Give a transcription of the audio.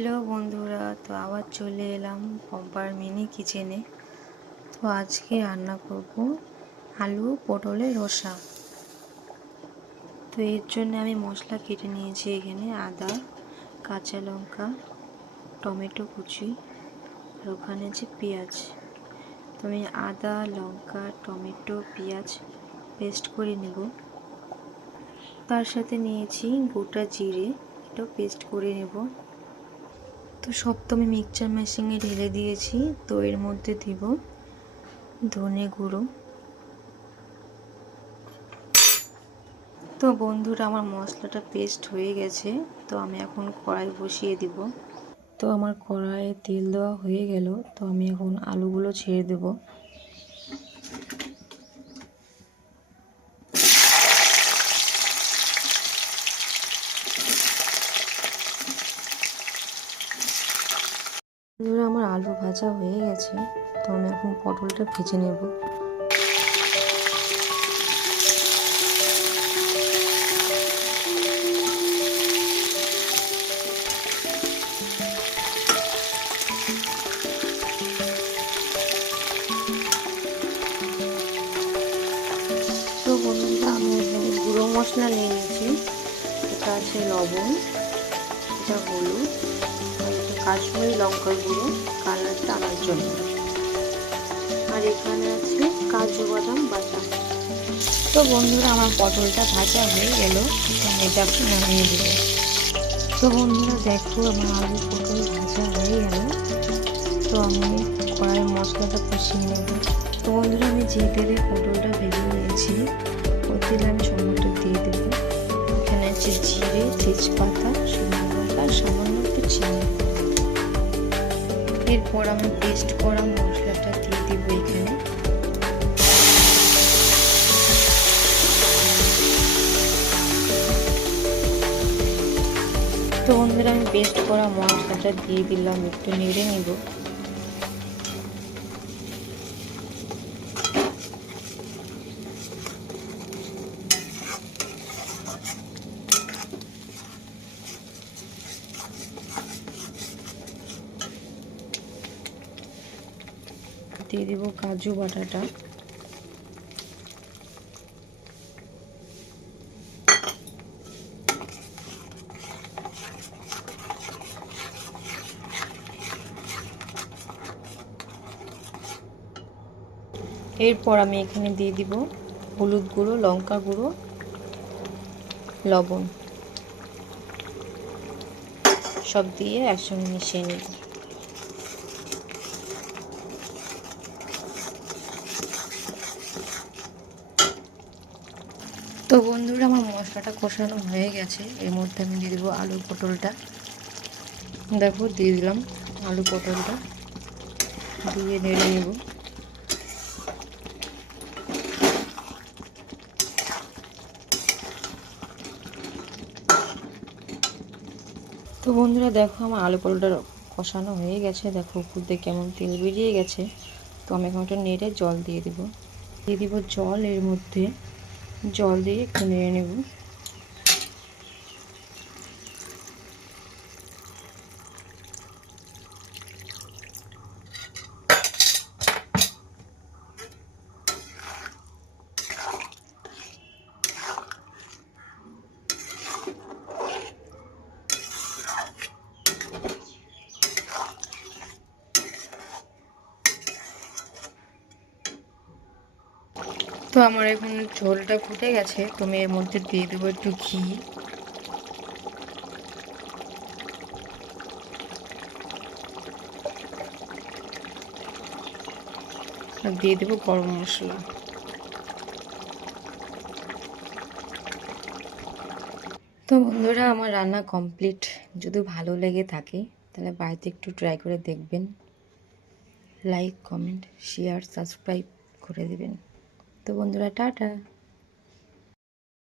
Hello বন্ধুরা, তো আবার চলে এলাম পম্পার মিনি কিচেনে। তো আজকে রান্না করব আলু পটলের রসা। তো এর জন্য আমি মশলা কেটে নিয়েছি, এখানে আদা, কাঁচা লঙ্কা, টমেটো কুচি, আর ওখানে আছে পেঁয়াজ। তো আমি আদা, লঙ্কা, টমেটো, পেঁয়াজ পেস্ট করে নেব। তার সাথে নিয়েছি গোটা জিরে, এটাও পেস্ট করে নেব। তো সব তো আমি মিক্সচার মেশিনে ঢেলে দিয়েছি। তো এর মধ্যে দিব ধনে গুঁড়ো। তো বন্ধুরা, আমার মশলাটা পেস্ট হয়ে গেছে। তো আমি এখন কড়াই বসিয়ে দিব। তো আমার কড়াইয়ে তেল দেওয়া হয়ে গেল। তো আমি এখন আলুগুলো ছেড়ে দেব। বন্ধুরা, আমার আলু ভাজা হয়ে গেছে। তো আমি এখন পটলটা ভেজে নেব। তো বন্ধুরা, আমি এখানে গুঁড়ো মশলা নিয়ে নিয়েছি। এটা আছে লবণ, এটা হলুদ, আর এটা কাশ্মীরি লঙ্কার গুঁড়ো কালারটা আনার জন্য। আর এখানে আছে কাজু বাদাম বাটা। তো বন্ধুরা, আমার পটলটা ভাজা হয়ে গেল। তো আমি এটা একটু নামিয়ে দেব। তো বন্ধুরা দেখো, আমার আলু পটল ভাজা হয়ে গেল। তো আমি কড়াই মশলাটা কষিয়ে নেব। তো বন্ধুরা, আমি যে তেলে পটলটা ভেজে নিয়েছি ওই তেলে আমি টমেটো দিয়ে দেব। এখানে আছে জিরে, তেজপাতা, শুকনো লঙ্কা, সামান্য একটু চিনি। এরপর আমি পেস্ট করা মশলাটা দিয়ে দেব এখানে। তো বন্ধুরা, আমি পেস্ট করা মশলাটা দিয়ে দিলাম, একটু নেড়ে নিব। দিয়ে দেব কাজু বাটাটা। এরপর আমি এখানে দিয়ে দিব হলুদ গুঁড়ো, লঙ্কা গুঁড়ো, লবণ, সব দিয়ে একসঙ্গে মিশিয়ে নেব। তো বন্ধুরা, আমার মশলাটা কষানো হয়ে গেছে। এর মধ্যে আমি দিয়ে দেবো আলু পটলটা। দেখো, দিয়ে দিলাম আলু পটলটা, দিয়ে নেড়ে নেব। তো বন্ধুরা দেখো, আমার আলু পটলটা কষানো হয়ে গেছে। দেখো উপর দিয়ে কেমন তেল বেরিয়ে গেছে। তো আমি এখন একটা নেড়ে জল দিয়ে দিব জল। এর মধ্যে জল দিয়ে একটু নেড়ে নেব। তো আমার এখন ঝোলটা ফুটে গেছে। তো আমি এর মধ্যে দিয়ে দেবো একটু ঘি, আর দিয়ে দেবো গরম মশলা। তো বন্ধুরা, আমার রান্না কমপ্লিট। যদি ভালো লেগে থাকে তাহলে বাড়িতে একটু ট্রাই করে দেখবেন। লাইক, কমেন্ট, শেয়ার, সাবস্ক্রাইব করে দেবেন। তো বন্ধুরা, টাটা।